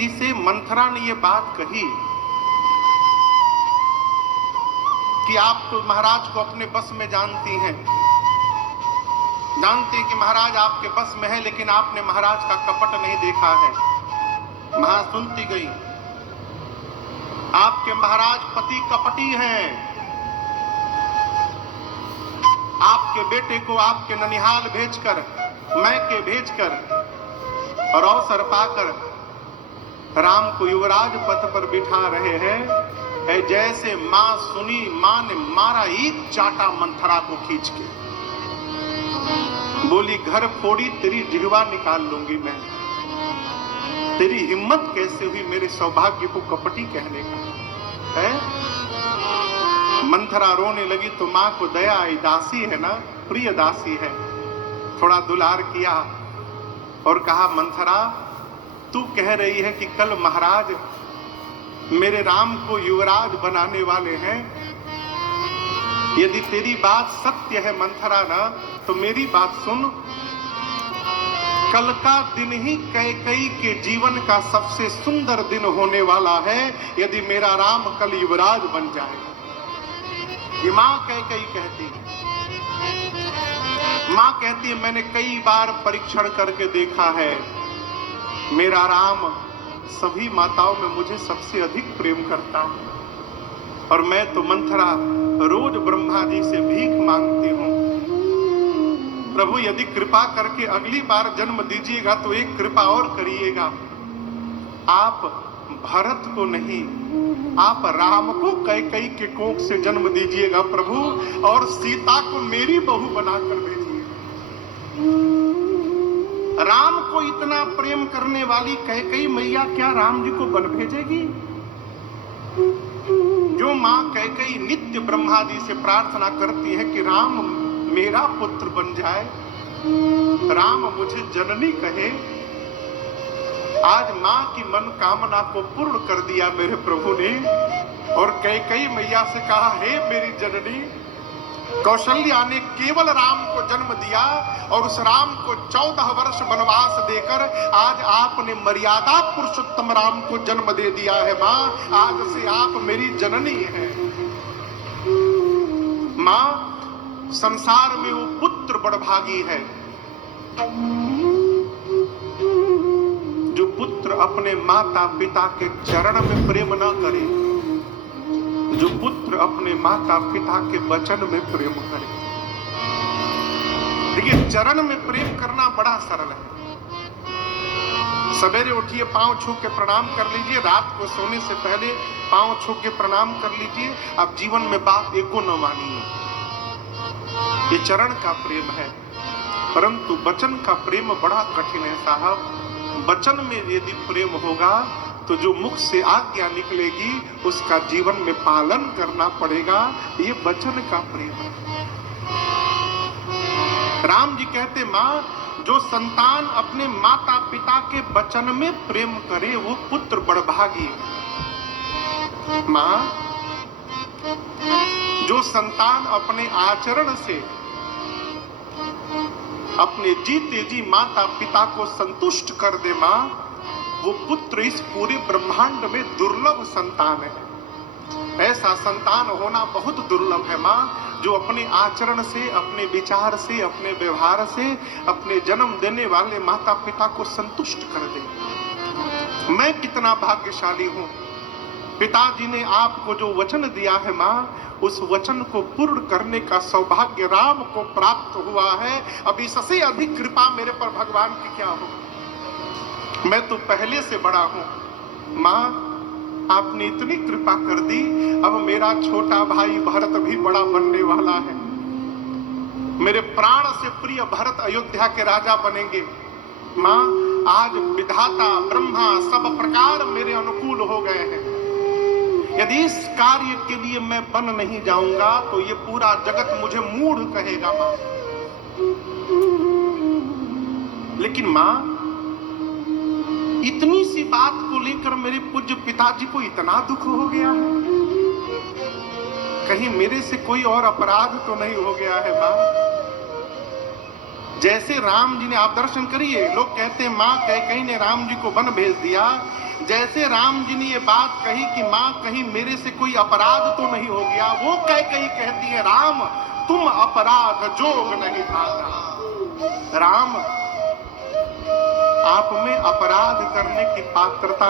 जी से मंथरा ने ये बात कही कि आप तो महाराज को अपने बस में जानती हैं, जानते हैं कि महाराज आपके बस में है, लेकिन आपने महाराज का कपट नहीं देखा है। मां सुनती गई, आपके महाराज पति कपटी हैं। आपके बेटे को आपके ननिहाल भेजकर, मैके भेजकर और अवसर पाकर राम को युवराज पद पर बिठा रहे हैं। जैसे मां सुनी, मां ने मारा एक चाटा मंथरा को खींच के, बोली घर फोड़ी तेरी जिह्वा निकाल लूंगी मैं। तेरी हिम्मत कैसे हुई मेरे सौभाग्य को कपटी कहने का है? मंथरा रोने लगी तो मां को दया आई, दासी है ना, प्रिय दासी है। थोड़ा दुलार किया और कहा मंथरा तू कह रही है कि कल महाराज मेरे राम को युवराज बनाने वाले हैं। यदि तेरी बात सत्य है मंथरा ना, तो मेरी बात सुन। कल का दिन ही कैकेयी के जीवन का सबसे सुंदर दिन होने वाला है, यदि मेरा राम कल युवराज बन जाएगा। ये मां कैकेयी कहती है। मां कहती है मैंने कई बार परीक्षण करके देखा है, मेरा राम सभी माताओं में मुझे सबसे अधिक प्रेम करता है। और मैं तो मंथरा रोज ब्रह्मा जी से भीख मांगती हूं, प्रभु यदि कृपा करके अगली बार जन्म दीजिएगा तो एक कृपा और करिएगा, आप भरत को नहीं, आप राम को कैकेयी के कोख से जन्म दीजिएगा प्रभु, और सीता को मेरी बहू बनाकर भेजिए। राम को इतना प्रेम करने वाली कैकेयी मैया क्या राम जी को बन भेजेगी? जो मां कैकेयी नित्य ब्रह्मा जी से प्रार्थना करती है कि राम मेरा पुत्र बन जाए, राम मुझे जननी कहे, आज मां की मनोकामना को पूर्ण कर दिया मेरे प्रभु ने। और कैकेयी मैया से कहा हे मेरी जननी, कौशल्या ने केवल राम को जन्म दिया और उस राम को 14 वर्ष वनवास देकर आज आपने मर्यादा पुरुषोत्तम राम को जन्म दे दिया है। मां आज से आप मेरी जननी है। मां संसार में वो पुत्र बड़भागी है जो पुत्र अपने माता पिता के चरण में प्रेम न करे, जो पुत्र अपने माता पिता के वचन में प्रेम करे। देखिए चरण में प्रेम करना बड़ा सरल है। सवेरे उठिए पांव छू के प्रणाम कर लीजिए, रात को सोने से पहले पांव छू के प्रणाम कर लीजिए। अब जीवन में बात एको न मानिए, ये चरण का प्रेम है। परंतु वचन का प्रेम बड़ा कठिन है साहब। वचन में यदि प्रेम होगा तो जो मुख से आज्ञा निकलेगी उसका जीवन में पालन करना पड़ेगा। ये वचन का प्रेम है। राम जी कहते मां जो संतान अपने माता पिता के वचन में प्रेम करे वो पुत्र बड़भागी। मां जो संतान अपने आचरण से अपने जीते जी माता पिता को संतुष्ट कर दे मां, वो पुत्र इस पूरे ब्रह्मांड में दुर्लभ संतान है। ऐसा संतान होना बहुत दुर्लभ है मां, जो अपने आचरण से, अपने विचार से, अपने व्यवहार से अपने जन्म देने वाले माता पिता को संतुष्ट कर दे। मैं कितना भाग्यशाली हूं, पिताजी ने आपको जो वचन दिया है मां, उस वचन को पूर्ण करने का सौभाग्य राम को प्राप्त हुआ है। अब इससे अधिक कृपा मेरे पर भगवान की क्या हो? मैं तो पहले से बड़ा हूं। मां आपने इतनी कृपा कर दी, अब मेरा छोटा भाई भरत भी बड़ा बनने वाला है। मेरे प्राण से प्रिय भरत अयोध्या के राजा बनेंगे। मां आज विधाता ब्रह्मा सब प्रकार मेरे अनुकूल हो गए हैं। यदि इस कार्य के लिए मैं बन नहीं जाऊंगा तो ये पूरा जगत मुझे मूढ़ कहेगा मां। लेकिन मां इतनी सी बात को लेकर मेरे पूज्य पिताजी को इतना दुख हो गया है, कहीं मेरे से कोई और अपराध तो नहीं हो गया है मां? जैसे राम जी ने, आप दर्शन करिए, लोग कहते हैं माँ कैकेयी ने राम जी को वन भेज दिया। जैसे राम जी ने ये बात कही कि माँ कहीं मेरे से कोई अपराध तो नहीं हो गया, वो कैकेयी कहती है राम तुम अपराध जोग नहीं भागा। राम आप में अपराध करने की पात्रता